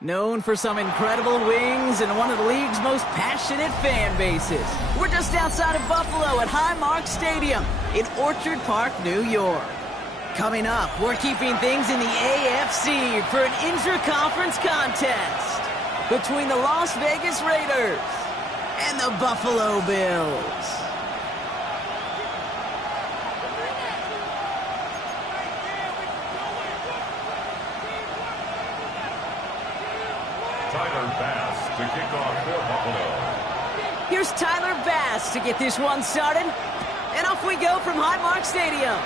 Known for some incredible wings and one of the league's most passionate fan bases. We're just outside of Buffalo at Highmark Stadium in Orchard Park, New York. Coming up, we're keeping things in the AFC for an intra-conference contest between the Las Vegas Raiders and the Buffalo Bills. To kick off for Buffalo. Here's Tyler Bass to get this one started. And off we go from Highmark Stadium.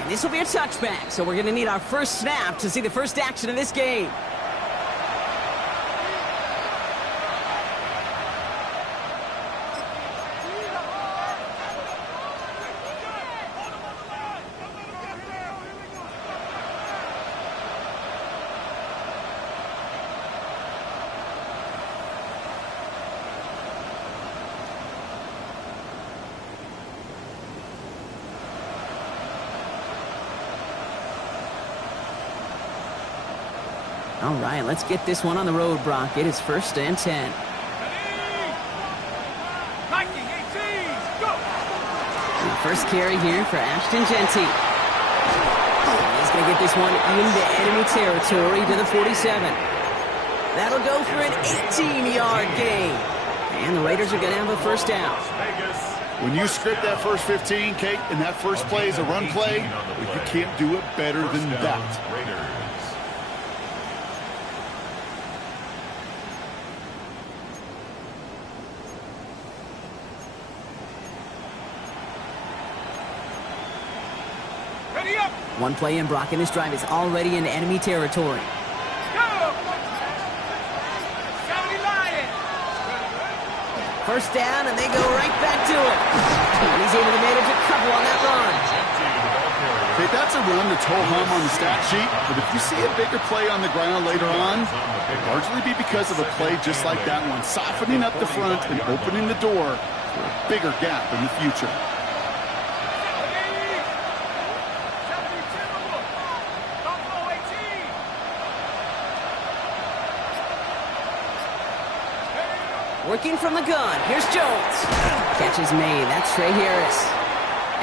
And this will be a touchback, so we're going to need our first snap to see the first action of this game. All right, let's get this one on the road, Brock. It is 1st and 10. And the first carry here for Ashton Genty. He's going to get this one into enemy territory to the 47. That'll go for an 18-yard gain. And the Raiders are going to have a first down. When you script that first 15, Kate, and that first play is a run play, you can't do it better than that. One play in, Brock, and this drive is already in enemy territory. First down, and they go right back to it. And he's able to manage a couple on that run. Hey, that's a run that's ho-hum on the stat sheet, but if you see a bigger play on the ground later on, it'll largely be because of a play just like that one, softening up the front and opening the door for a bigger gap in the future. Working from the gun. Here's Jones. Catch is made. That's Trey Harris.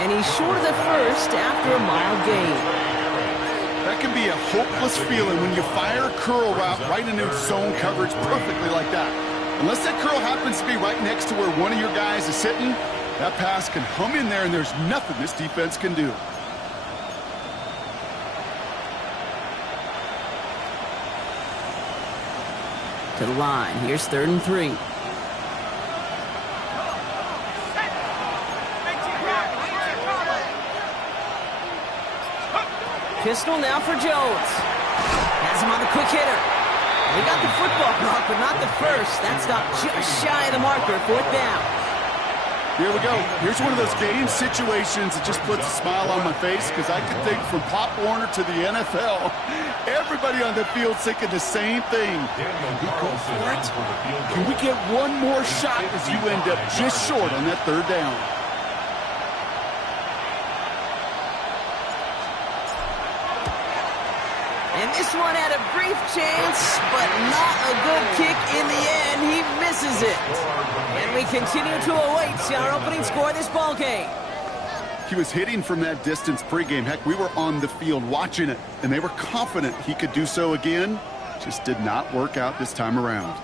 And he's short of the first after a mile gain. That can be a hopeless feeling when you fire a curl route right into zone coverage perfectly like that. Unless that curl happens to be right next to where one of your guys is sitting, that pass can hum in there and there's nothing this defense can do. To the line. Here's 3rd and 3. Pistol now for Jones. Has him on the quick hitter. He got the football block, but not the first. That stopped just shy of the marker. 4th down. Here we go. Here's one of those game situations that just puts a smile on my face because I can think from Pop Warner to the NFL, everybody on the field thinking the same thing. Can we go for it? Can we get one more shot as you end up just short on that 3rd down? And this one had a brief chance, but not a good kick in the end. He misses it. And we continue to await our opening score of this ball game. He was hitting from that distance pregame. Heck, we were on the field watching it, and they were confident he could do so again. Just did not work out this time around.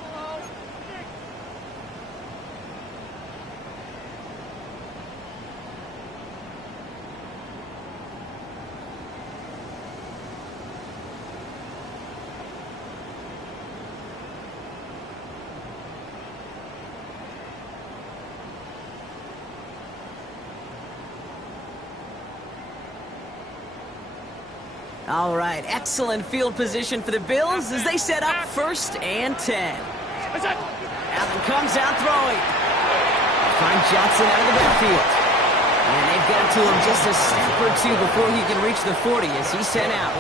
All right, excellent field position for the Bills as they set up 1st and 10. Allen comes out throwing. Finds Johnson out of the backfield. And they've got to him just a step or two before he can reach the 40 as he's sent out.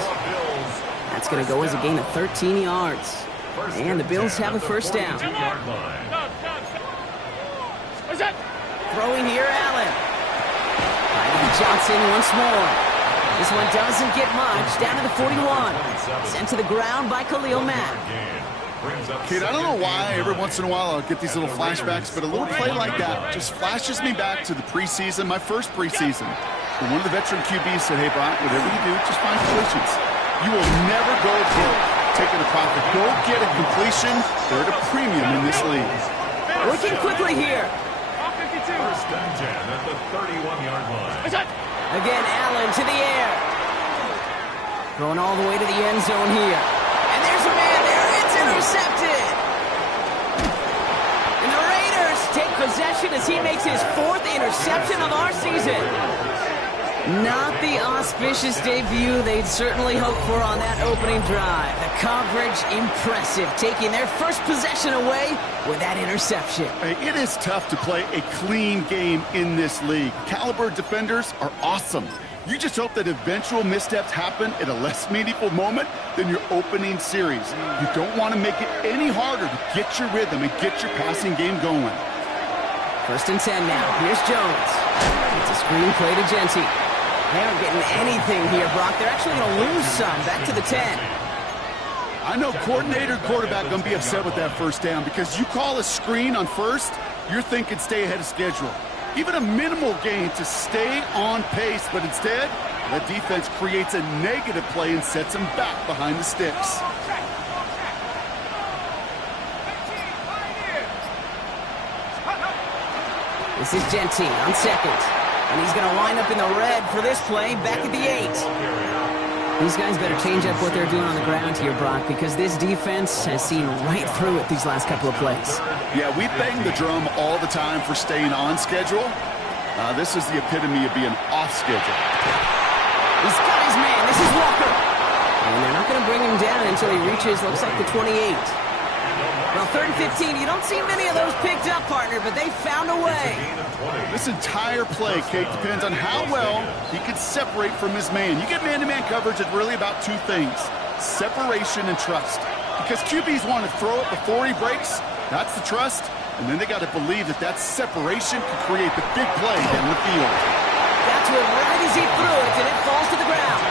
That's going to go as a gain of 13 yards. And the Bills have a first down. Throwing here, Allen. Finding Johnson once more. This one doesn't get much. Down to the 41. Sent to the ground by Khalil Mack. Kid, I don't know why every once in a while I'll get these little flashbacks, but a little play like that just flashes me back to the preseason, my first preseason. And one of the veteran QBs said, hey, Brock, whatever you do, just find completions. You will never go broke taking a profit. Go get a completion. They're at a premium in this league. Working quickly here. First and 10 at the 31-yard line. Again, Allen to the air. Going all the way to the end zone here. And there's a man there. It's intercepted. And the Raiders take possession as he makes his 4th interception of our season. Not the auspicious debut they'd certainly hoped for on that opening drive. The coverage impressive, taking their first possession away with that interception. Hey, it is tough to play a clean game in this league. Caliber defenders are awesome. You just hope that eventual missteps happen at a less meaningful moment than your opening series. You don't want to make it any harder to get your rhythm and get your passing game going. First and 10 now. Here's Jones. It's a screen play to Genty. They aren't getting anything here, Brock. They're actually going to lose some. Back to the 10. I know coordinator and quarterback going to be upset with that first down because you call a screen on first, you're thinking stay ahead of schedule. Even a minimal gain to stay on pace, but instead, that defense creates a negative play and sets them back behind the sticks. This is Genty on second. And he's going to line up in the red for this play back at the 8. These guys better change up what they're doing on the ground here, Brock, because this defense has seen right through it these last couple of plays. Yeah, we bang the drum all the time for staying on schedule. This is the epitome of being off schedule. He's got his man. This is Walker. And they're not going to bring him down until he reaches, looks like the 28. Well, 3rd and 15, you don't see many of those picked up, partner, but they found a way. This entire play, Kate, depends on how well he can separate from his man. You get man-to-man coverage, it's really about 2 things, separation and trust. Because QBs want to throw it before he breaks, that's the trust, and then they got to believe that that separation can create the big play down the field. Got to it right as he threw it, and it falls to the ground.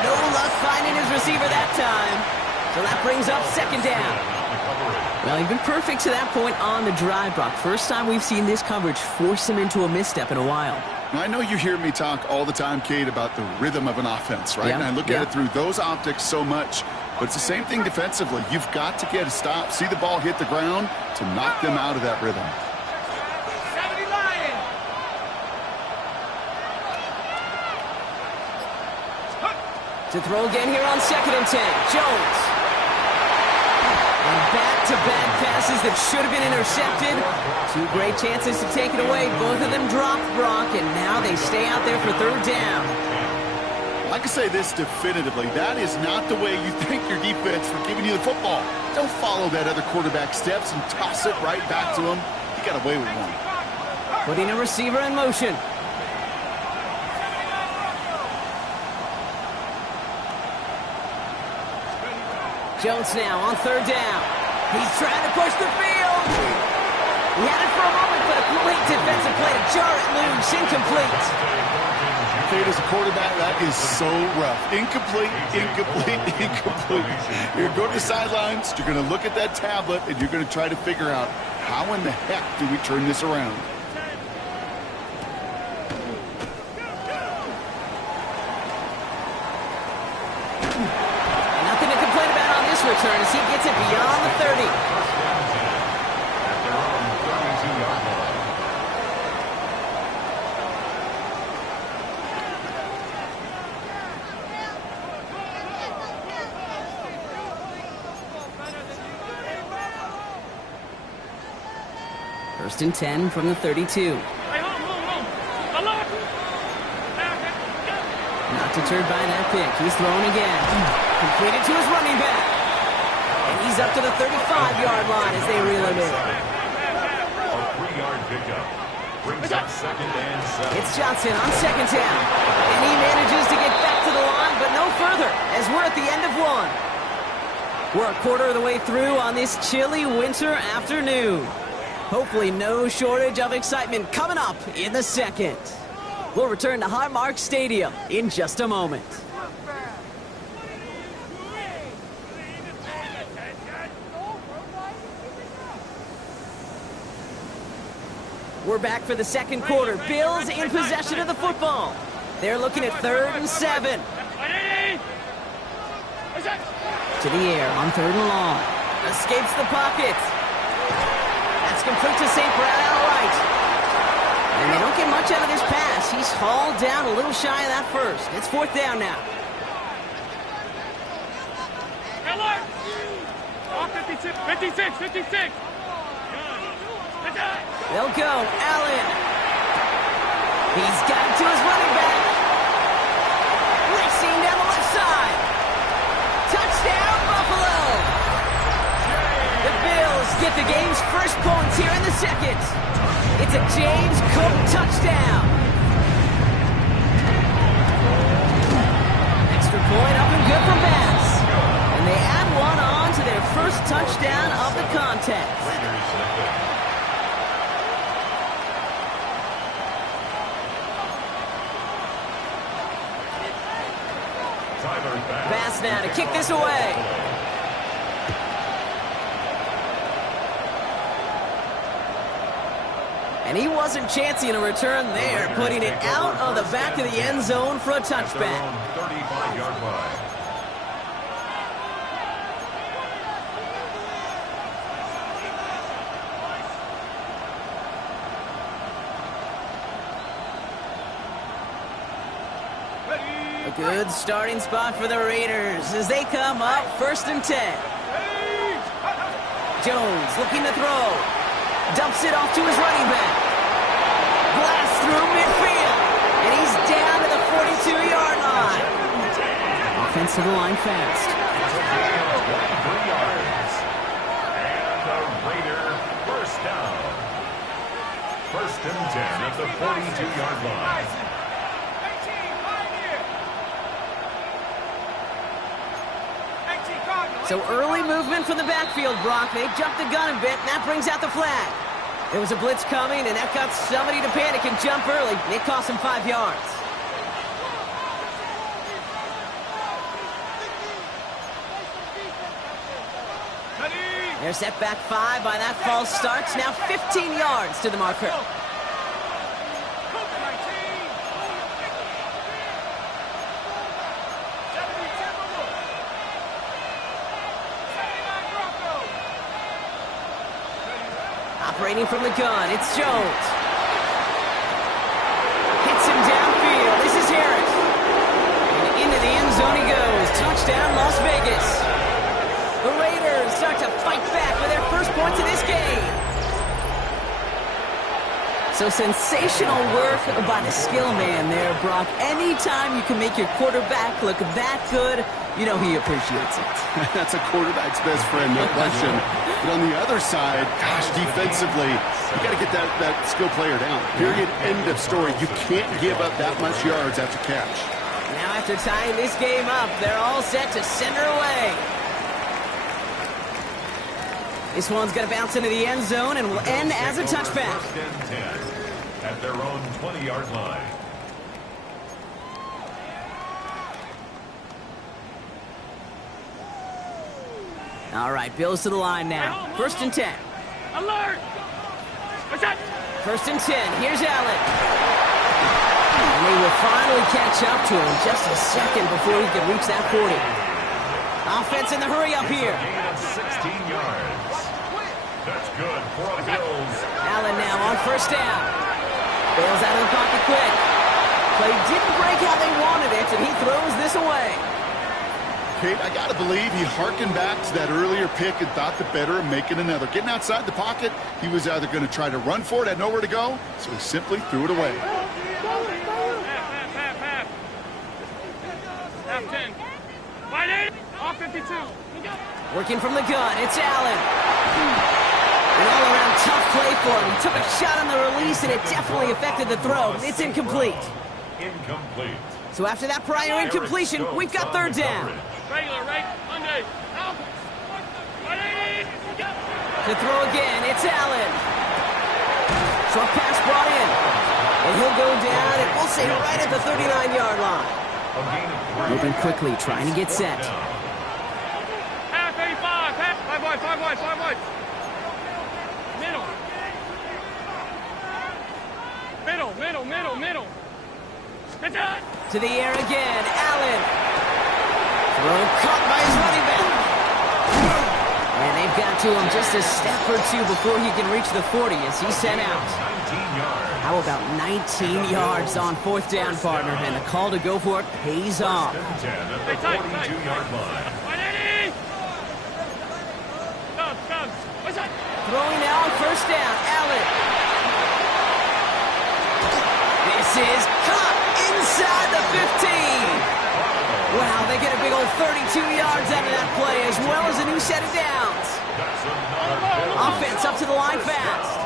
No luck finding his receiver that time, so that brings up 2nd down. Well, he's been perfect to that point on the drive, Brock. First time we've seen this coverage force him into a misstep in a while. Now, I know you hear me talk all the time, Kate, about the rhythm of an offense, right? Yeah, and I look at it through those optics so much. But it's the same thing defensively. You've got to get a stop, see the ball hit the ground to knock them out of that rhythm. To throw again here on 2nd and 10. Jones. And back-to-back passes that should have been intercepted. 2 great chances to take it away. Both of them dropped, Brock, and now they stay out there for 3rd down. I can say this definitively. That is not the way you thank your defense for giving you the football. Don't follow that other quarterback steps and toss it right back to him. You got away with one. Putting a receiver in motion. Jones now on 3rd down. He's trying to push the field. He had it for a moment, but a great defensive play to jar it loose. Incomplete. Kate, as a quarterback, that is so rough. Incomplete, incomplete, incomplete. You're going to go to the sidelines, you're going to look at that tablet, and you're going to try to figure out how in the heck do we turn this around. Return as he gets it beyond the 30. First and 10 from the 32. Not deterred by that pick. He's thrown again. Completed to his running back. And he's up to the 35-yard line as they reel him in. A 3-yard pickup brings up 2nd and 7. It's Johnson on 2nd down. And he manages to get back to the line, but no further. another as we're at the end of one. We're a quarter of the way through on this chilly winter afternoon. Hopefully no shortage of excitement coming up in the second. We'll return to Highmark Stadium in just a moment. We're back for the second quarter. Bills in possession of the football. They're looking at 3rd and 7. To the air on 3rd and long. Escapes the pocket. That's complete to St. Brown outright. And they don't get much out of this pass. He's hauled down a little shy of that first. It's 4th down now. 56. They'll go. Allen. He's got it to his running back. Racing down the left side. Touchdown, Buffalo. The Bills get the game's first points here in the second. It's a James Cook touchdown. Extra point up and good for Bass. And they add one on to their first touchdown of the contest. Bass now to kick this away. And he wasn't chancing a return there, putting it out of the back of the end zone for a touchback. 35-yard line. A good starting spot for the Raiders as they come up 1st and 10. Jones looking to throw. Dumps it off to his running back. Blast through midfield. And he's down to the 42-yard line. Offensive line fast. 3 yards. And the Raider first down. 1st and 10 at the 42-yard line. So early movement from the backfield, Brock. They jumped the gun a bit, and that brings out the flag. There was a blitz coming, and that got somebody to panic and jump early. It cost him 5 yards. They're set back 5 by that false start. Now 15 yards to the marker. Operating from the gun, it's Jones. Hits him downfield. This is Harris. And into the end zone he goes. Touchdown, Las Vegas. The Raiders start to fight back with their first points of this game. So sensational work by the skill man there, Brock. Anytime you can make your quarterback look that good, you know he appreciates it. That's a quarterback's best friend, no question. But on the other side, gosh, defensively, you got to get that skill player down. Period. End of story. You can't give up that much yards after catch. Now after tying this game up, they're all set to send her away. This one's going to bounce into the end zone and will end as a touchback. 1st and 10 at their own 20-yard line. All right, Bills to the line now. 1st and 10. Alert! What's that? 1st and 10. Here's Allen. And they will finally catch up to him just a second before he can reach that 40. Offense in the hurry up here. Gain of 16 yards. That's good for the Bills. Allen now on 1st down. Bails out of the pocket quick. Play didn't break how they wanted it, and he throws this away. Kate, I got to believe he hearkened back to that earlier pick and thought the better of making another. Getting outside the pocket, he was either going to try to run for it, had nowhere to go, so he simply threw it away. Half 10. Wide 8. Off 52. Working from the gun, it's Allen. An all-around tough play for him. He took a shot on the release, and it definitely affected the throw. It's incomplete. Incomplete. So after that prior incompletion, we've got third down. Regular, right? Monday. Out. 180. To throw again, it's Allen. Short pass brought in. And he'll go down, and we'll say right at the 39-yard line. Moving quickly, trying to get set. Half 85. Half. 5 wide, 5 wide, 5 wide. Middle. Middle. It's out. To the air again, Allen. Throw caught by his running back. And they've got to him just a step or two before he can reach the 40 as he's sent out. How about 19 yards on fourth down, partner? And the call to go for it pays off. Hey, tight. 42-yard line. 180. Come. What's that? Throwing now on first down, Allen. This is caught inside the 15. Wow, they get a big old 32 yards out of that play, as well as a new set of downs. Offense up to the line fast.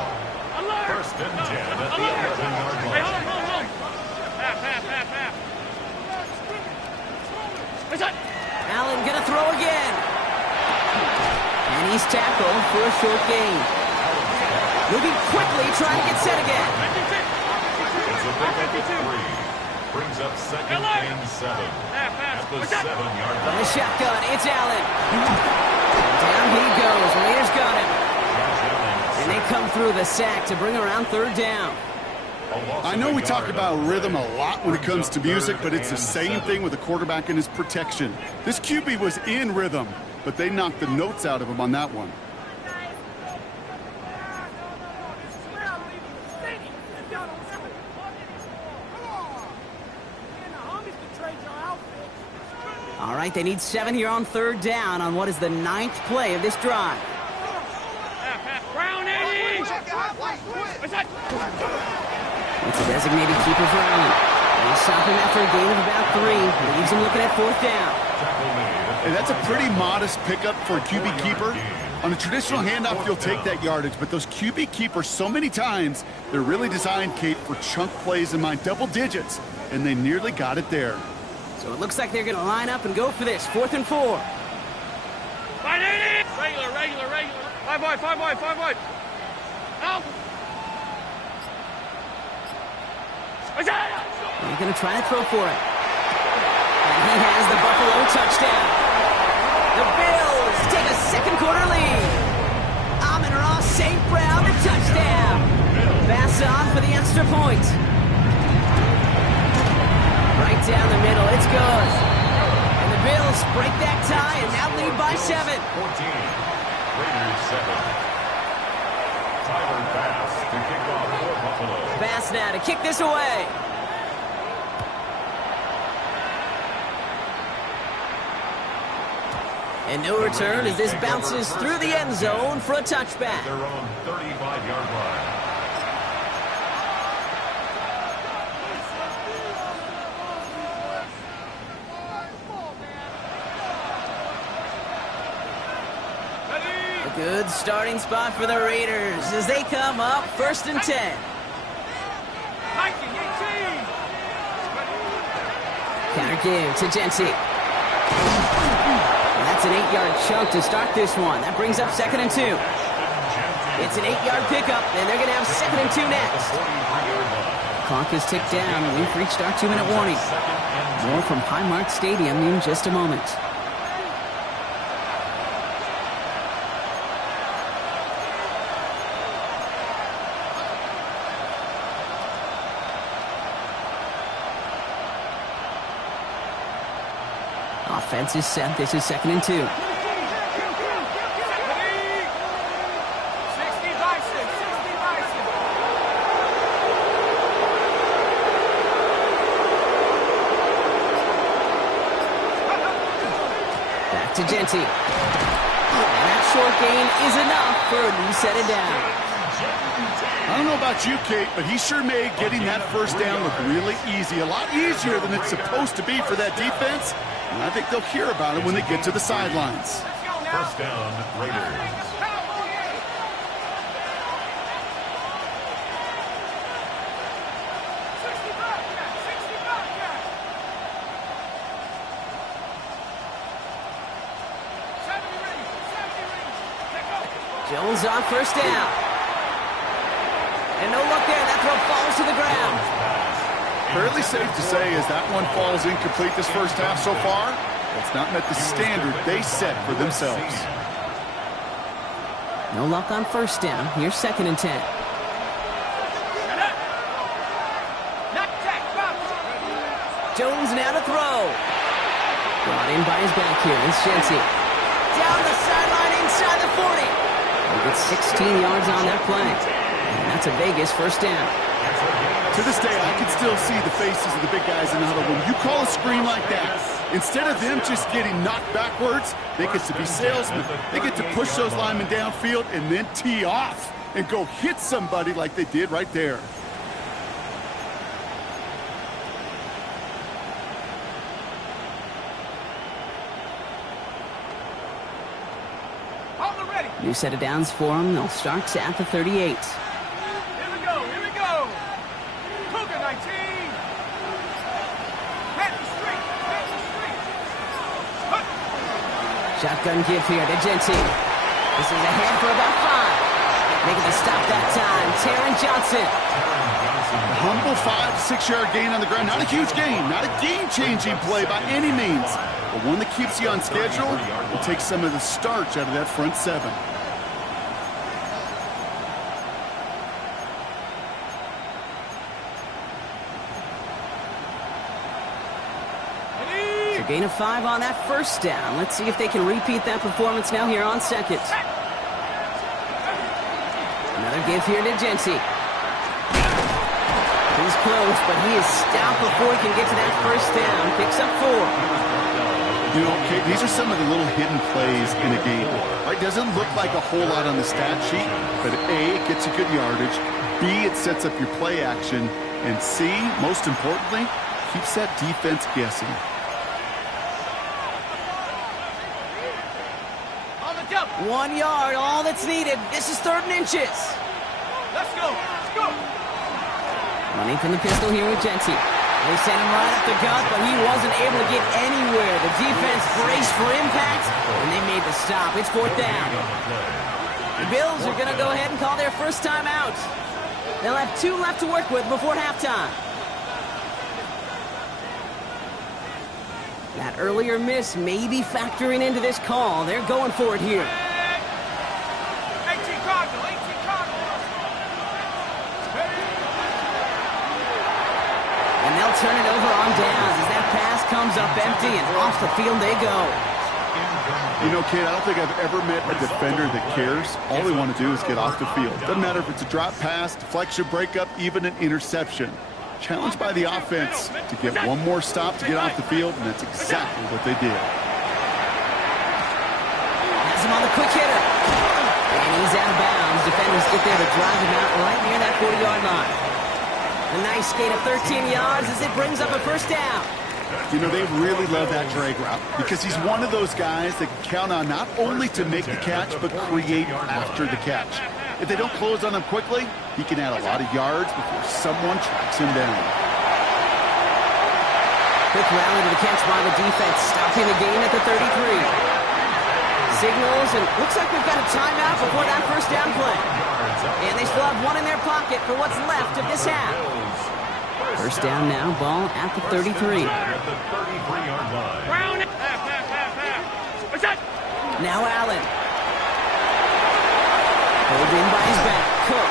Alert. First and 10 at the 11-yard line. Hey, hold on. Half. What's that? Allen gonna throw again. And he's tackled for a short gain. Moving quickly, trying to get set again. 52. Brings up second and 7. Half. At the What's that? 7-yard From line. the shotgun, it's Allen. Down he goes. Raiders got him. And they come through the sack to bring around third down. I know we talk about rhythm a lot when it comes to music, but it's the same thing with the quarterback and his protection. This QB was in rhythm, but they knocked the notes out of him on that one. All right, they need 7 here on third down on what is the 9th play of this drive. Half. Brown 80. What's that? It's a designated keeper for Allen. They'll stop him after a gain of about 3. Leaves him looking at fourth down. And that's a pretty modest pickup for a QB keeper. On a traditional handoff, you'll take that yardage, but those QB keepers, so many times, they're really designed, Kate, for chunk plays in mind, double digits, and they nearly got it there. So it looks like they're going to line up and go for this. 4th and 4. 180. Regular. 5 wide. Out. What's that? They're going to try to throw for it. And he has the Buffalo touchdown. The Bills take a second quarter lead. Amon-Ra St. Brown, a touchdown. Pass on for the extra point. Right down the middle, it's good. And the Bills break that tie and now lead by 7. 14. Raiders 7. Tyler Bass to kick off for Buffalo. Bass now to kick this away. And no return as this bounces through the end zone for a touchback. They're on 35-yard line. A good starting spot for the Raiders as they come up 1st and 10. Counter give to Jency. And that's an 8-yard chunk to start this one. That brings up 2nd and 2. It's an 8-yard pickup, and they're going to have 2nd and 2 next. Clock is ticked down. We've reached our 2-minute warning. More from Highmark Stadium in just a moment. Offense is set. This is 2nd and 2. Back to Jency. And that short gain is enough for a new set of downs. I don't know about you, Kate, but he sure made getting that first down look really easy. A lot easier than it's supposed to be for that defense. And I think they'll hear about it when they get to the sidelines. First down, Raiders. Jones on first down. And no look there. That throw falls to the ground. Fairly safe to say as that one falls incomplete this first half so far, it's not met the standard they set for themselves. No luck on first down. Here's 2nd and 10. Jones now to throw. Brought in by his back here. It's Jency. Down the sideline inside the 40. He gets 16 yards on that play. And that's a Vegas first down. To this day, I can still see the faces of the big guys in the huddle. When you call a screen like that, instead of them just getting knocked backwards, they get to be salesmen. They get to push those linemen downfield and then tee off and go hit somebody like they did right there. New set of downs for them. They'll start at the 38. Here we go, here we go. Cougar 19. Head the street, head the street. Shotgun give here to Jency. This is ahead for about 5. Making the stop that time, Taron Johnson. A humble 5 to 6 yard gain on the ground. Not a huge gain, not a game-changing play by any means, but one that keeps you on schedule and takes some of the starch out of that front 7. So gain of 5 on that first down. Let's see if they can repeat that performance now here on 2nd. Another give here to Jency. He's close, but he is stopped before he can get to that first down. Picks up 4. You know, Kate, these are some of the little hidden plays in a game. Right? Doesn't look like a whole lot on the stat sheet, but A, it gets you good yardage. B, it sets up your play action. And C, most importantly, keeps that defense guessing. On the jump. 1 yard, all that's needed. This is 3rd and inches. Let's go, let's go. Running from the pistol here with Jency. They sent him right up the gut, but he wasn't able to get anywhere. The defense braced for impact, and they made the stop. It's 4th down. The Bills are going to go ahead and call their first time out. They'll have 2 left to work with before halftime. That earlier miss may be factoring into this call. They're going for it here. 18 Cardinal, 18 Cardinal. And they'll turn it over on downs as that pass comes up empty, and off the field they go. You know, kid, I don't think I've ever met a defender that cares. All they want to do is get off the field. Doesn't matter if it's a drop pass, deflection, breakup, even an interception. Challenged by the offense to get one more stop to get off the field, and that's exactly what they did. Has him on the quick hitter. And he's out of bounds. Defenders get there to drive him out right near that 40-yard line. A nice gain of 13 yards as it brings up a first down. You know, they really love that drag route because he's one of those guys that can count on not only to make the catch, but create after the catch. If they don't close on him quickly, he can add a lot of yards before someone tracks him down. Quick rally to the catch by the defense, stopping the game at the 33. Signals, and looks like we've got a timeout before that first down play. And they still have 1 in their pocket for what's left of this half. First down now, ball at the 33. Brown. What's that? Now Allen. Pulled in by his back, Cook.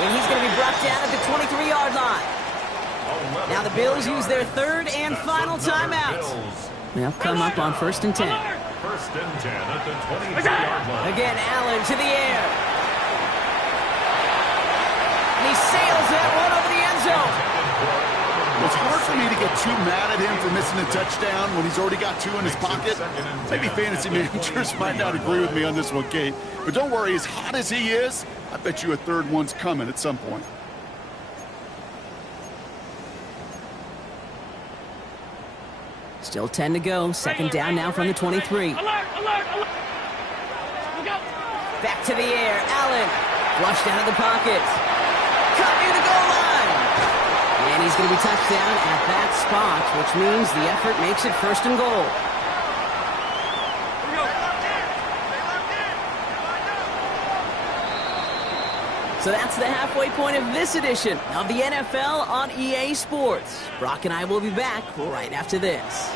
And he's going to be brought down at the 23-yard line. Now the Bills use their 3rd and final timeout. They'll come up on 1st and 10. 1st and 10 at the 23-yard line. Again, Allen to the air. And he sails that one over the end zone. It's hard for me to get too mad at him for missing a touchdown when he's already got 2 in his pocket. Maybe fantasy managers might not agree with me on this one, Kate. But don't worry, as hot as he is, I bet you a 3rd one's coming at some point. Still 10 to go. 2nd down now from the 23. Alert, alert, alert. Look out. Back to the air. Allen flushed out of the pocket. Cut near the goal line. And he's going to be touched down at that spot, which means the effort makes it 1st and goal. Here we go. So that's the halfway point of this edition of the NFL on EA Sports. Brock and I will be back right after this.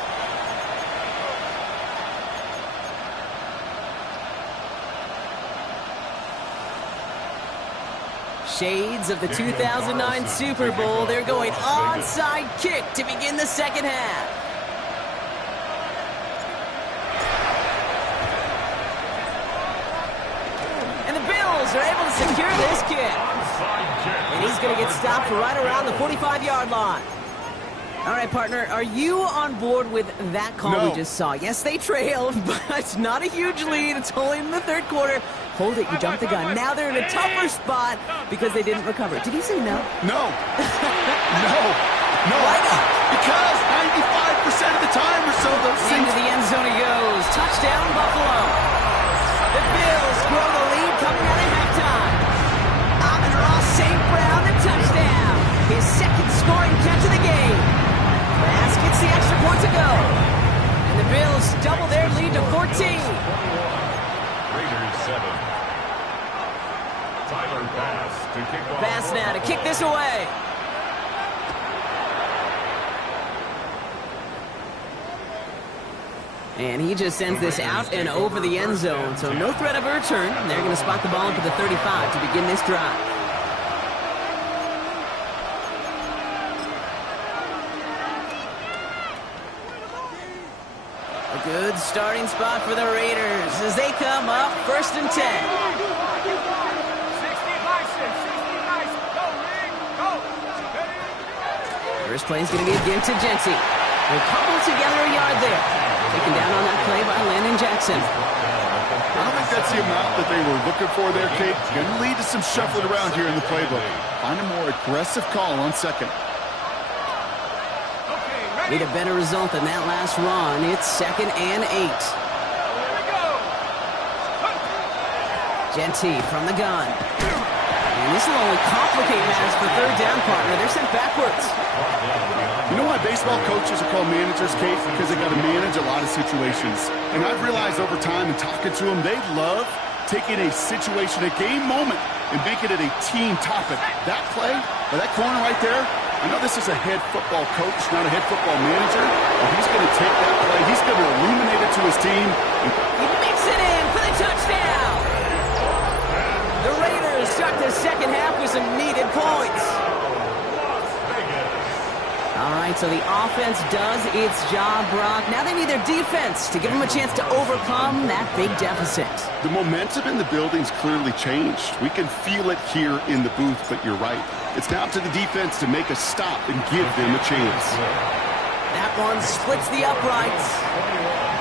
Shades of the 2009 Super Bowl. They're going onside kick to begin the second half. And the Bills are able to secure this kick. And he's going to get stopped right around the 45-yard line. All right, partner, are you on board with that call we just saw? Yes, they trailed, but not a huge lead. It's only in the third quarter. Hold it, you jumped the gun. Now they're in a tougher spot because they didn't recover. Did he say no? No. No. Why not? Because 95% of the time or so, those things... Into the end zone he goes. Touchdown, Buffalo. The Bills grow the lead coming out of halftime. Amon-Ra St. Brown, the touchdown. His second scoring catch of the game. Pass gets the extra point to go. And the Bills double their lead to 14. Raiders 7. Tyler Bass to kick off. Bass now to kick this away. And he just sends this out and over the end zone, so no threat of a return. They're going to spot the ball into the 35 to begin this drive. A good starting spot for the Raiders as they come up first and 10. First play is going to be again to Genty. They'll couple together a yard there. Taken down on that play by Landon Jackson. I don't think that's the amount that they were looking for there, Kate. Going to lead to some shuffling around here in the playbook. Find a more aggressive call on second. Need a better result than that last run. It's 2nd and 8. Genty from the gun. And this will only complicate matters for third down, partner. They're sent backwards. You know why baseball coaches are called managers, Kate? Because they got to manage a lot of situations. And I've realized over time in talking to them, they love taking a situation, a game moment, and making it a team topic. That play, or that corner right there, I know this is a head football coach, not a head football manager, but he's going to take that play. He's going to illuminate it to his team. He makes it in for the touchdown. The Raiders start the second half with some needed points. All right, so the offense does its job, Brock. Now they need their defense to give them a chance to overcome that big deficit. The momentum in the building's clearly changed. We can feel it here in the booth, but you're right. It's now to the defense to make a stop and give them a chance. That one splits the uprights.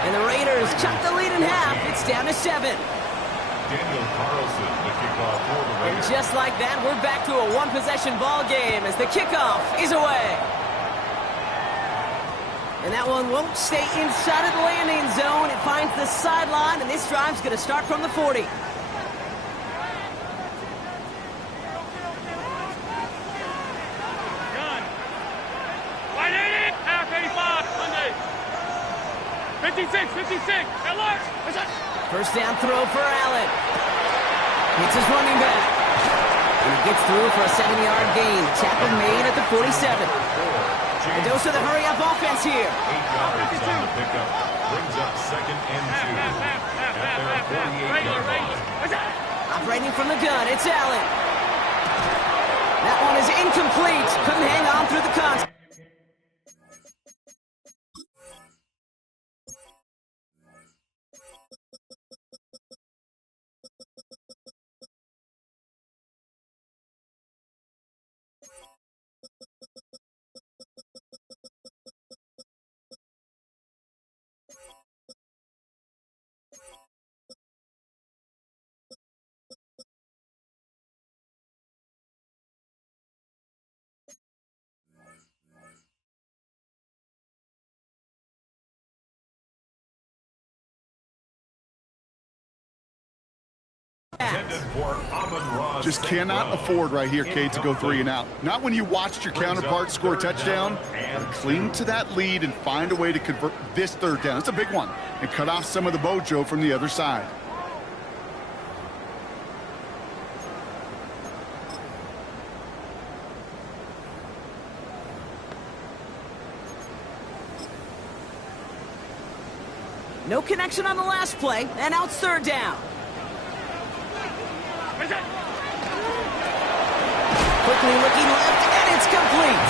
And the Raiders cut the lead in half. It's down to 7. Daniel Carlson to kick off for the And Raiders. just like that, we're back to a one-possession ball game as the kickoff is away. And that one won't stay inside of the landing zone. It finds the sideline, and this drive's going to start from the 40. Half 85, Monday. 56, 56. First down throw for Allen. It's his running back. And he gets through for a 7-yard gain. Tackle made at the 47. A dose of the hurry-up offense here. 8 yards on the pickup. Brings up 2nd and 2. At their 48-yard line. Operating from the gun, it's Allen. That one is incomplete. Couldn't hang on through the contact. Just cannot afford right here, Kate, to go 3 and out. Not when you watched your counterpart score a touchdown. Cling to that lead and find a way to convert this third down. It's a big one. And cut off some of the mojo from the other side. No connection on the last play, and now it's third down. Quickly looking left, and it's complete.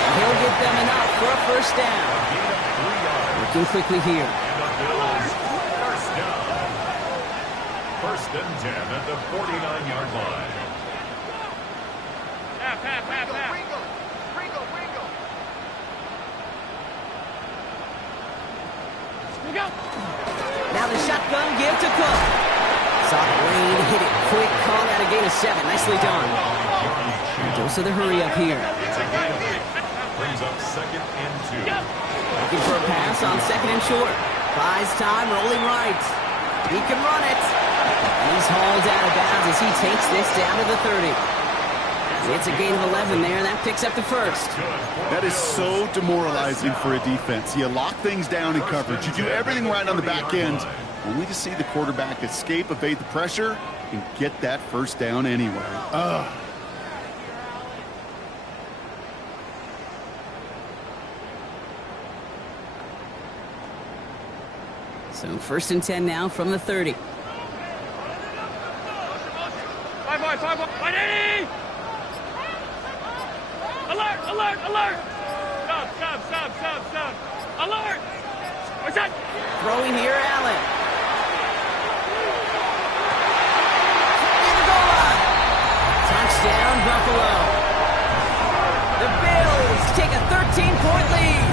And he'll get them enough for a first down. Looking quickly here. First down. First and 10 at the 49-yard line. Now the shotgun give to Cook. Saw the lane, hit it quick, caught at a gain of 7. Nicely done. Dose of the hurry up here. Brings up second and 2. Looking for a pass on second and short. Buys time, rolling right. He can run it. He's hauled out of bounds as he takes this down to the 30. It's a gain of 11 there, and that picks up the first. That is so demoralizing for a defense. You lock things down in coverage. You do everything right on the back end, only to see the quarterback escape, evade the pressure, and get that first down anyway. Ugh. So first and 10 now from the 30. 5-1. Alert! Stop! Alert! What's that? Throwing here, Allen. In the goal line. Touchdown, Buffalo. The Bills take a 13-point lead.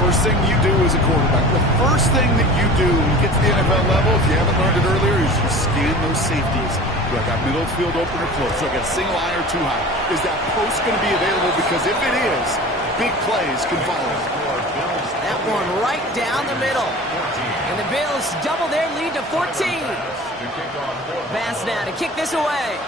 First thing you do as a quarterback, the first thing that you do when you get to the NFL level, if you haven't learned it earlier, is you scan those safeties. Do I got middle field open or close? Do I got a single eye or too high? Is that post going to be available? Because if it is, big plays can follow. That one right down the middle. And the Bills double their lead to 14. Pass now to kick this away.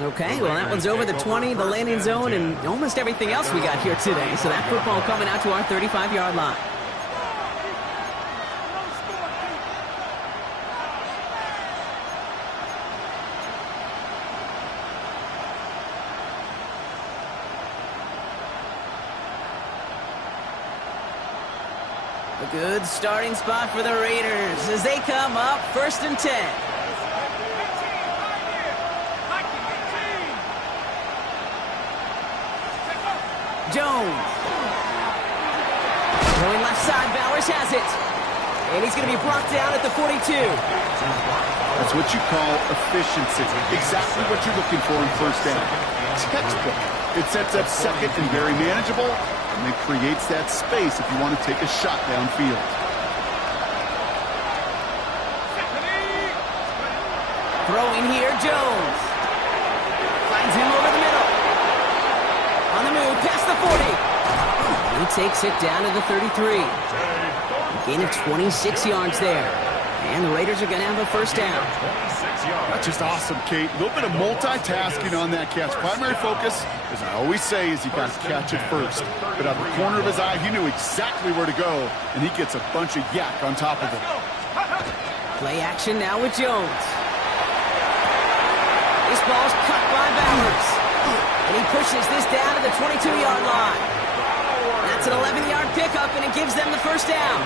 Okay, well, that one's over the 20, the landing zone, and almost everything else we got here today. So that football coming out to our 35-yard line. A good starting spot for the Raiders as they come up first and 10. Jones. Going left side, Bowers has it. And he's going to be brought down at the 42. That's what you call efficiency. Exactly what you're looking for in first down. Textbook. It sets up second and very manageable, and it creates that space if you want to take a shot downfield. Throwing here, Jones. Finds him over the middle. On the move, past the 40. He takes it down to the 33. A gain of 26 yards there. And the Raiders are going to have a first down. That's just awesome, Kate. A little bit of multitasking on that catch. Primary focus, as I always say, is you got to catch it first. But out of the corner of his eye, he knew exactly where to go, and he gets a bunch of yak on top of it. Play action now with Jones. This ball's cut by Bowers. And he pushes this down to the 22-yard line. That's an 11-yard pickup, and it gives them the first down.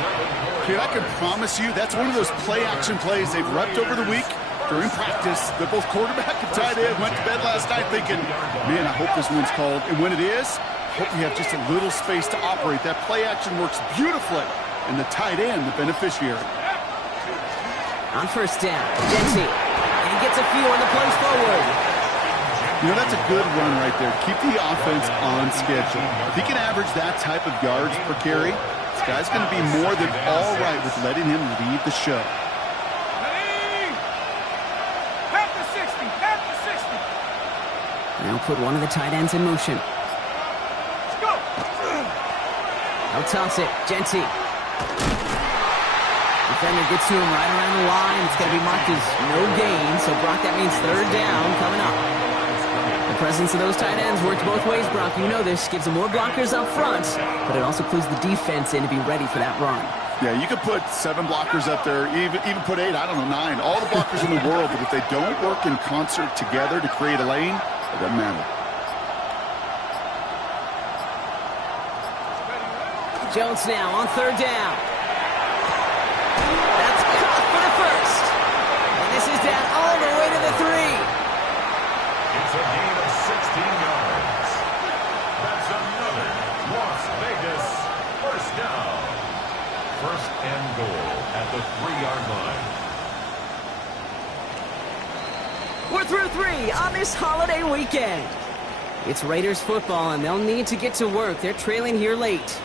Kid, I can promise you that's one of those play-action plays they've repped over the week. During practice, that both quarterback and tight end went to bed last night thinking, man, I hope this one's called. And when it is, I hope we have just a little space to operate. That play-action works beautifully, and the tight end, the beneficiary. On first down, Jency. And he gets a few on the plays forward. You know, that's a good run right there. Keep the offense on schedule. If he can average that type of yards per carry, this guy's going to be more than all right with letting him lead the show. Now put one of the tight ends in motion. Let's go. I'll toss it. Jency. Defender gets to him right around the line. It's going to be marked as no gain. So, Brock, that means third down coming up. The presence of those tight ends works both ways, Brock. You know this. Gives them more blockers up front, but it also clues the defense in to be ready for that run. Yeah, you could put 7 blockers up there, even put 8, I don't know, 9. All the blockers in the world, but if they don't work in concert together to create a lane, It doesn't matter. Jones now on third down. That's caught for the first. And this is down all the way to the 3. It's a gain of 16 yards. That's another Las Vegas first down. First and goal at the 3-yard line. We're through 3 on this holiday weekend. It's Raiders football, and they'll need to get to work. They're trailing here late.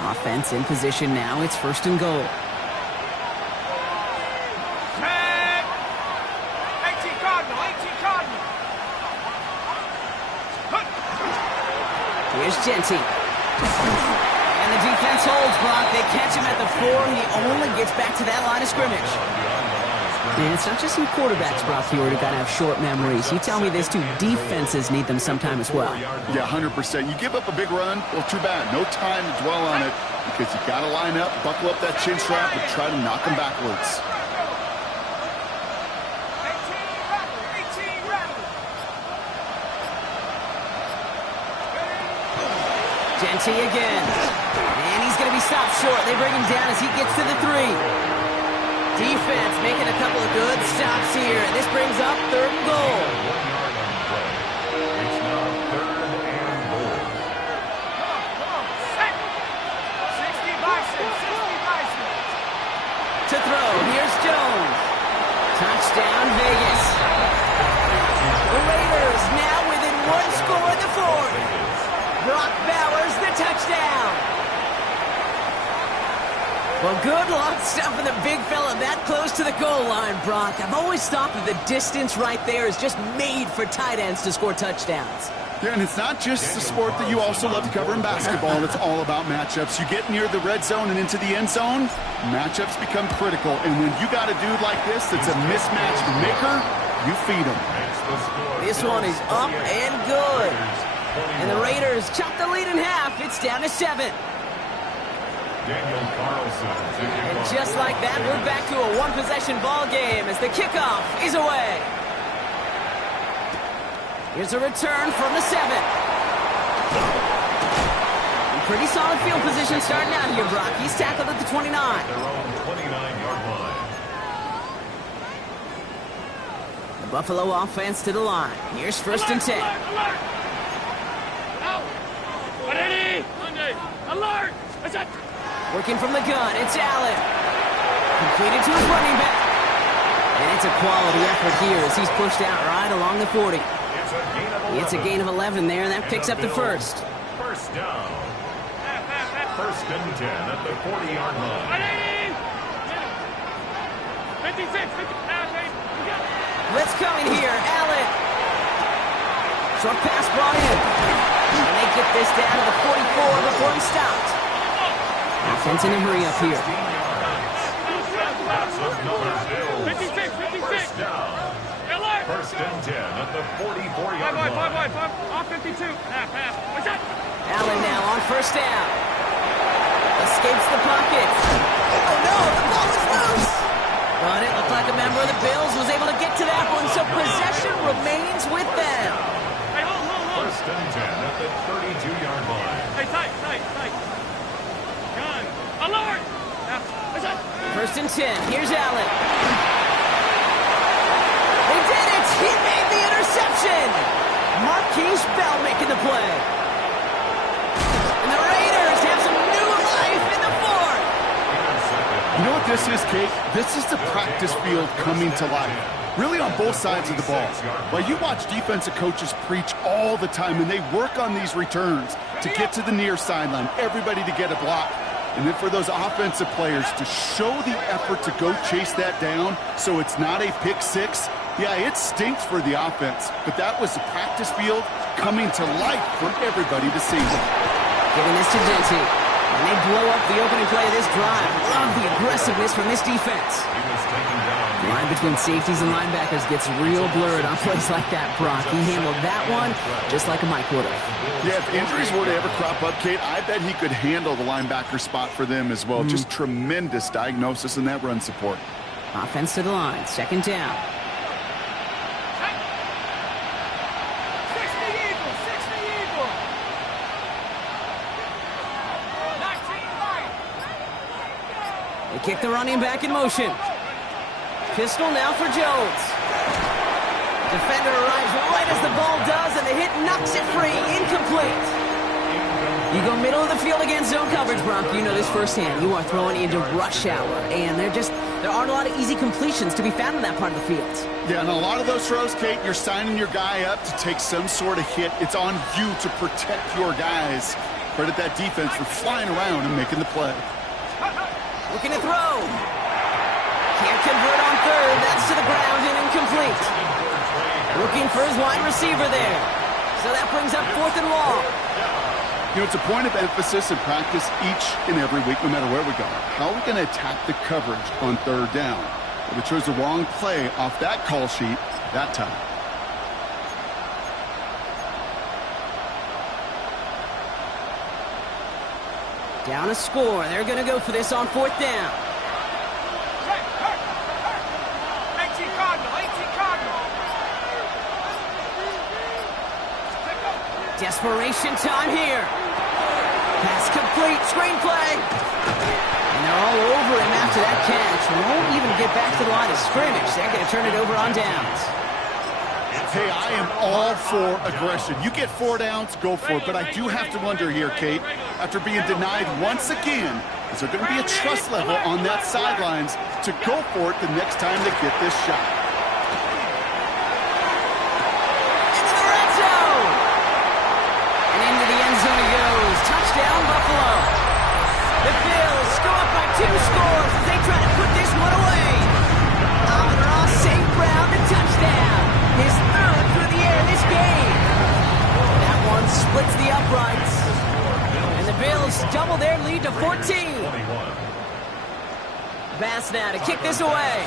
Offense in position now. It's first and goal. 18 Cardinal, 18 Cardinal. Here's Genty. And the defense holds, Brock. They catch him at the 4. He only gets back to that line of scrimmage. And it's not just some quarterbacks, Brock, who got to have short memories. You tell me this too, defenses need them sometime as well. Yeah, 100%. You give up a big run, well, too bad. No time to dwell on it because you got to line up, buckle up that chin strap, and try to knock them backwards. 18 rattle. Genty again. And he's going to be stopped short. They bring him down as he gets to the 3. Defense making a couple of good stops here. And this brings up third and goal. 1 yard on the play. It's now third and goal. Come on. Set. 60 Bison, 60 Bison. To throw, here's Jones. Touchdown, Vegas. The Raiders now within 1 score in the 4th. Brock Bowers the touchdown. Well, good luck stuffing the big fella that close to the goal line, Brock. I've always thought that the distance right there is just made for tight ends to score touchdowns. Yeah, and it's not just the sport that you also love to cover in basketball. It's all about matchups. You get near the red zone and into the end zone, matchups become critical. And when you got a dude like this that's a mismatch maker, you feed him. This one is up and good. And the Raiders chop the lead in half. It's down to 7. Daniel Carlson. And just like that, we're back to a one-possession ball game as the kickoff is away. Here's a return from the 7. Pretty solid field position starting out here, Brock. He's tackled at the 29. Their own 29-yard line. The Buffalo offense to the line. Here's first and 10. Alert! Out! Ready! Alert! What's that? Working from the gun, it's Allen. Completed to his running back. And it's a quality effort here as he's pushed out right along the 40. It's a gain of 11 there, and that picks up the first. First down. First and 10 at the 40-yard line. 56, 50. Blitz coming here, Allen. Short pass brought in. And they get this down to the 44 before he stopped. Offense in a hurry up here. 56, 56. First and 10 at the 44-yard line. 5 wide, off 52. Half. What's that? Allen now on first down. Escapes the pocket. Oh no, the ball is loose. But it looked like a member of the Bills was able to get to that one, so possession remains with them. Hey, hold. First and 10 at the 32-yard line. Hey, tight. Gun. Alert! What's that? First and 10. Here's Allen. They did it! He made the interception! Marquise Bell making the play. And the Raiders have some new life in the 4th. You know what this is, Kate? This is the practice field coming to life. Really on both sides of the ball. Well, you watch defensive coaches preach all the time, and they work on these returns to get to the near sideline, everybody to get a block. And then for those offensive players to show the effort to go chase that down so it's not a pick six, yeah, it stinks for the offense. But that was the practice field coming to life for everybody to see. Giving this to Genty. And they blow up the opening play of this drive. Love the aggressiveness from this defense. The line between safeties and linebackers gets real blurred on plays like that, Brock. He handled that one just like a Mike would have. Yeah, if injuries were to ever crop up, Kate, I bet he could handle the linebacker spot for them as well. Just tremendous diagnosis in that run support. Offense to the line, second down. They kick the running back in motion. Pistol now for Jones. Defender arrives right as the ball does, and the hit knocks it free. Incomplete. You go middle of the field against zone coverage, Brock. You know this firsthand. You are throwing into rush hour, and there aren't a lot of easy completions to be found in that part of the field. Yeah, and a lot of those throws, Kate, you're signing your guy up to take some sort of hit. It's on you to protect your guys. Credit that defense for flying around and making the play. Looking to throw. Can't convert on third. That's to the ground and incomplete. Looking for his wide receiver there. So that brings up 4th and long. You know, it's a point of emphasis in practice each and every week, no matter where we go. How are we going to attack the coverage on third down? Well, we chose the wrong play off that call sheet that time. Down a score. They're going to go for this on 4th down. 18 Cardinal. Desperation time here. Pass complete. Screenplay. And they're all over him after that catch. Won't even get back to the line of scrimmage. They're going to turn it over on downs. Hey, I am all for aggression. You get 4 downs, go for it. But I do have to wonder here, Kate, after being denied once again, is there going to be a trust level on that sidelines to go for it the next time they get this shot? Into the red zone! And into the end zone he goes. Touchdown, Buffalo. The Bills go up by 2 scores as they try to put this one away. Amon-Ra St. Brown, the touchdown. His 3rd through the air this game. That one splits the uprights. And the Bills double their lead to 14. Bass now to kick this away.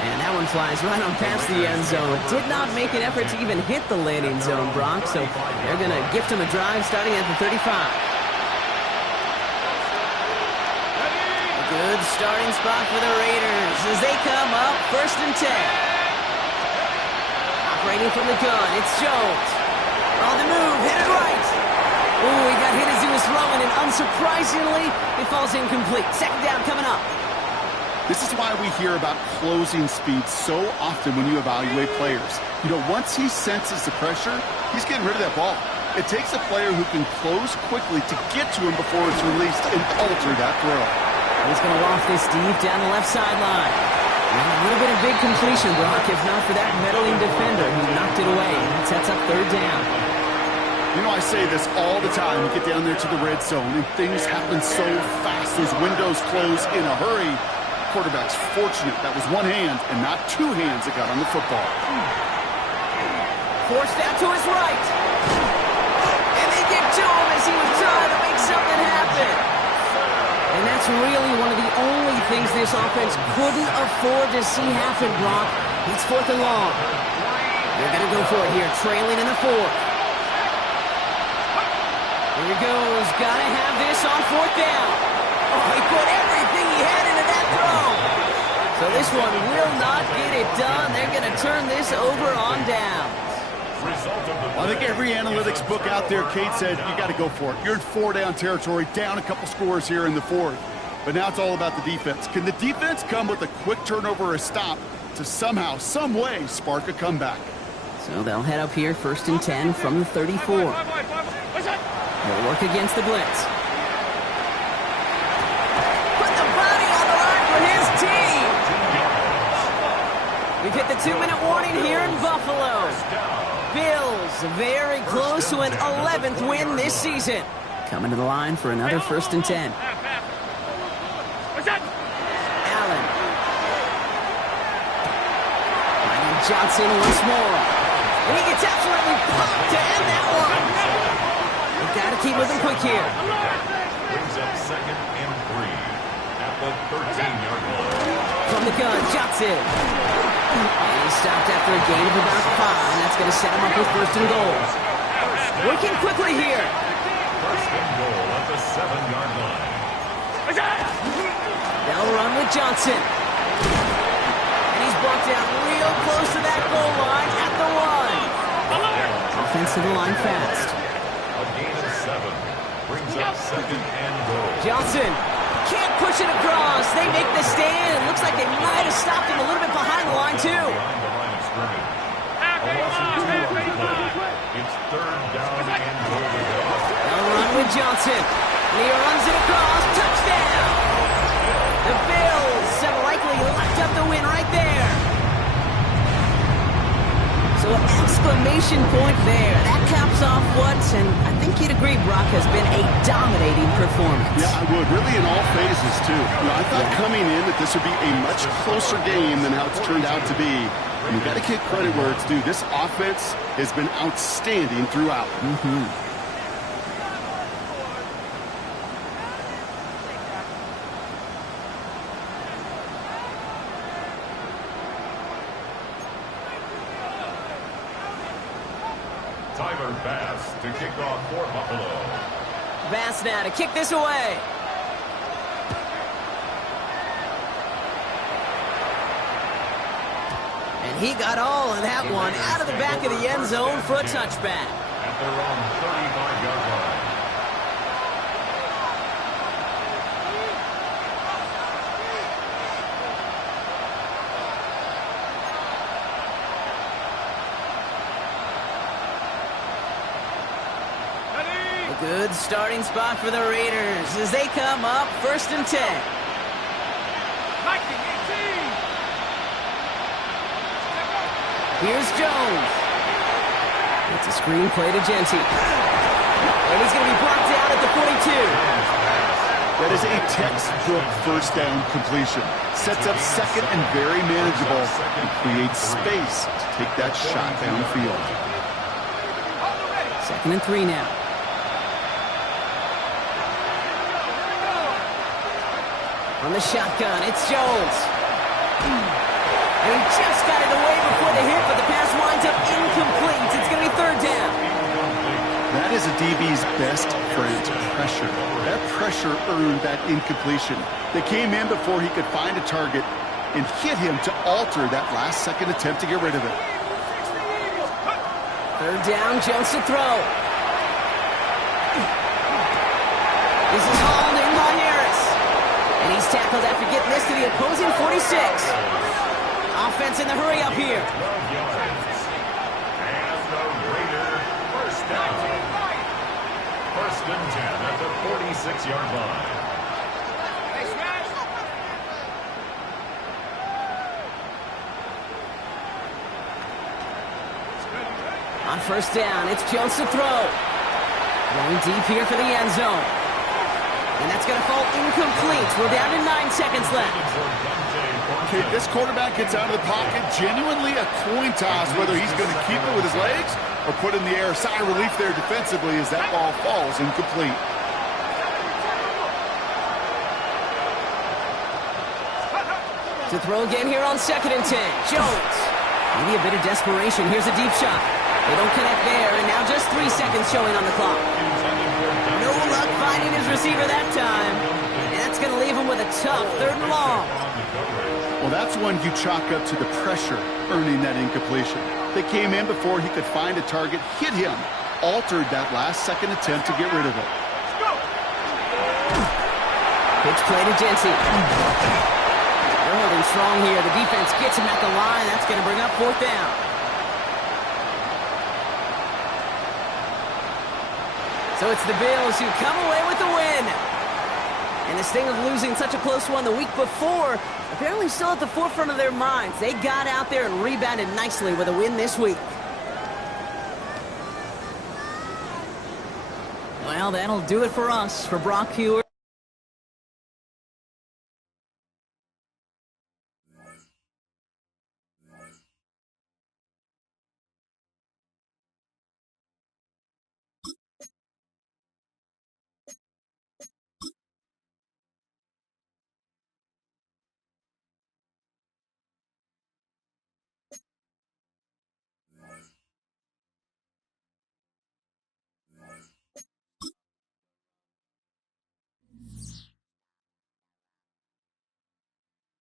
And that one flies right on past the end zone. Did not make an effort to even hit the landing zone, Brock. So they're going to gift him a drive starting at the 35. Good starting spot for the Raiders as they come up 1st and 10. Operating from the gun, it's Jones. On the move, headed right. Ooh, he got hit as he was throwing, and unsurprisingly, it falls incomplete. 2nd down coming up. This is why we hear about closing speed so often when you evaluate players. You know, once he senses the pressure, he's getting rid of that ball. It takes a player who can close quickly to get to him before it's released and alter that throw. He's going to loft this deep down the left sideline. A little bit of big completion, Brock, if not for that meddling defender who knocked it away. That sets up 3rd down. You know, I say this all the time. You get down there to the red zone, and things happen so fast. Those windows close in a hurry. Quarterback's fortunate that was 1 hand and not 2 hands that got on the football. Forced out to his right. And they get to him as he was trying to make something happen. And that's really one of the only things this offense couldn't afford to see happen, Brock. It's 4th and long. They're going to go for it here, trailing in the 4th. Here he goes. Got to have this on 4th down. Oh, he put everything he had into that throw. So this one will not get it done. They're going to turn this over on downs. I think every analytics book out there, Kate said, you got to go for it. You're in 4-down territory, down a couple scores here in the 4th. But now it's all about the defense. Can the defense come with a quick turnover or a stop to somehow, some way, spark a comeback? So they'll head up here 1st and 10 from the 34. They'll work against the blitz. Put the body on the line for his team. We've hit the 2-minute warning here in Buffalo. Bills very close to an 11th win this season. Coming to the line for another 1st and 10. Allen. Johnson once more. And he gets absolutely popped to end that one. We gotta keep moving quick here. Brings up 2nd and 3 at the 13-yard line. From the gun, Johnson. And he stopped after a gain of about 5. That's going to set him up with 1st and goal. Working quickly here. 1st and goal at the 7-yard line. They'll run with Johnson. And he's brought down real close to that goal line at the 1. Offensive line fast. A gain of 7 brings up 2nd and goal. Johnson can't push it across. They make the stand. It looks like they might have stopped him a little bit behind the line, too. Behind the line of scrimmage. A loss of 2 on the play. It's 3rd down and goal to go. They'll run with Johnson. And he runs it across. Touchdown! The Bills have likely locked up the win right there. So an exclamation point there. That caps off what, and I think you'd agree, Brock, has been a dominating performance. Yeah, I would. Really in all phases, too. I thought coming in that this would be a much closer game than how it's turned out to be. And you've got to give credit where it's due. This offense has been outstanding throughout. Tyler Bass to kick off for Buffalo. Bass now to kick this away. And he got all of that one out of the back of the end zone for a touchback. At their own 35-yard line. A good starting spot for the Raiders as they come up 1st and 10. Here's Jones. It's a screen play to Genty. And he's going to be brought down at the 42. That is a textbook 1st down completion. Sets up 2nd and very manageable and creates space to take that shot downfield. 2nd and 3 now. On the shotgun, it's Jones. And he just got it away before the hit, but the pass winds up incomplete. It's going to be 3rd down. That is a DB's best friend, pressure. That pressure earned that incompletion. They came in before he could find a target and hit him to alter that last-second attempt to get rid of it. 3rd down, Jones to throw. This is hauled in by Harris. And he's tackled after getting this to the opposing 46. Offense in the hurry up here. 12 yards. And the Raider 1st down. 1st and 10 at the 46-yard line. On 1st down, it's Jones to throw. Going deep here for the end zone. And that's going to fall incomplete. We're down to 9 seconds left. Okay, this quarterback gets out of the pocket. Genuinely a coin toss whether he's going to keep it with his legs or put in the air. Sigh of relief there defensively as that ball falls incomplete. To throw again here on 2nd and 10. Jones. Maybe a bit of desperation. Here's a deep shot. They don't connect there, and now just 3 seconds showing on the clock. No luck finding his receiver that time. And that's going to leave him with a tough 3rd and long. Well, that's one you chalk up to the pressure earning that incompletion. They came in before he could find a target, hit him, altered that last-second attempt to get rid of it. Pitch play to Genty. They're holding strong here. The defense gets him at the line. That's going to bring up 4th down. So it's the Bills who come away with the win. And this thing of losing such a close one the week before, apparently still at the forefront of their minds. They got out there and rebounded nicely with a win this week. Well, that'll do it for us. For Brock Hewer.